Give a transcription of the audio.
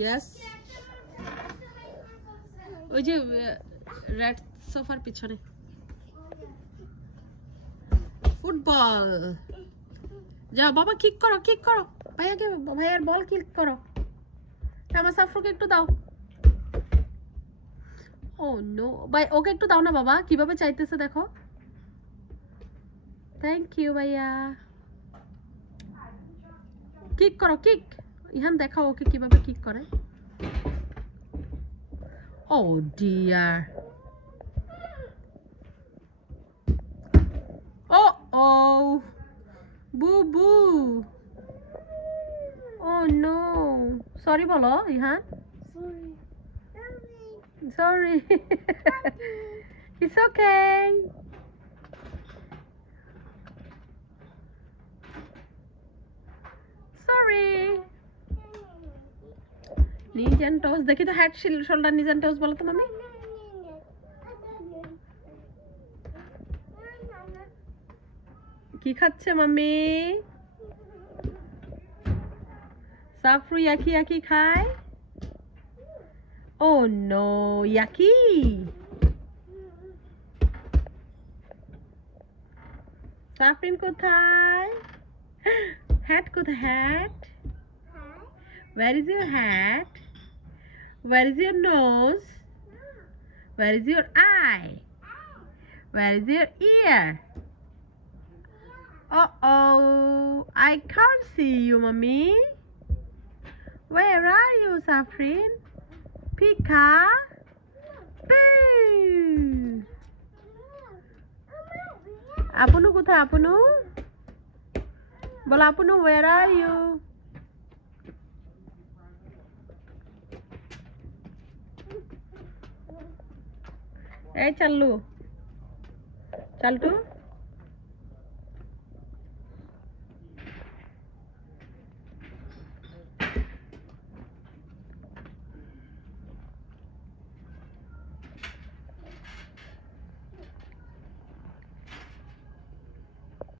ইয়েস ওই যে রেড সোফার পিছনে ফুটবল যাও বাবা কিক করো ভাইয়ার বল কিক করো আমার সাফরুকে একটু দাও ও নো ভাই ওকে একটু দাও না বাবা কিভাবে চাইতেছে দেখো থ্যাংক ইউ ভাইয়া কিক করো কিক ইহান দেখাও ওকে কিভাবে কিক করে ও ডিয়ার ও ও বু বু ও নো সরি বলো Ihan sorry it's okay sorry knees and toes দেখি তো head shoulder knees and toes বলো তো মামি কি খাচ্ছে মামি সাফরু ইয়াকি খায় oh no yucky সাফরিন কোথায় hat কোথায় hat where is your hat where is your nose where is your eye where is your ear uh-oh I can't see you mommy where are you Safrin Pika আপনু কোথায় আপনু বল আপনু where are you এই চাল্লু চালটু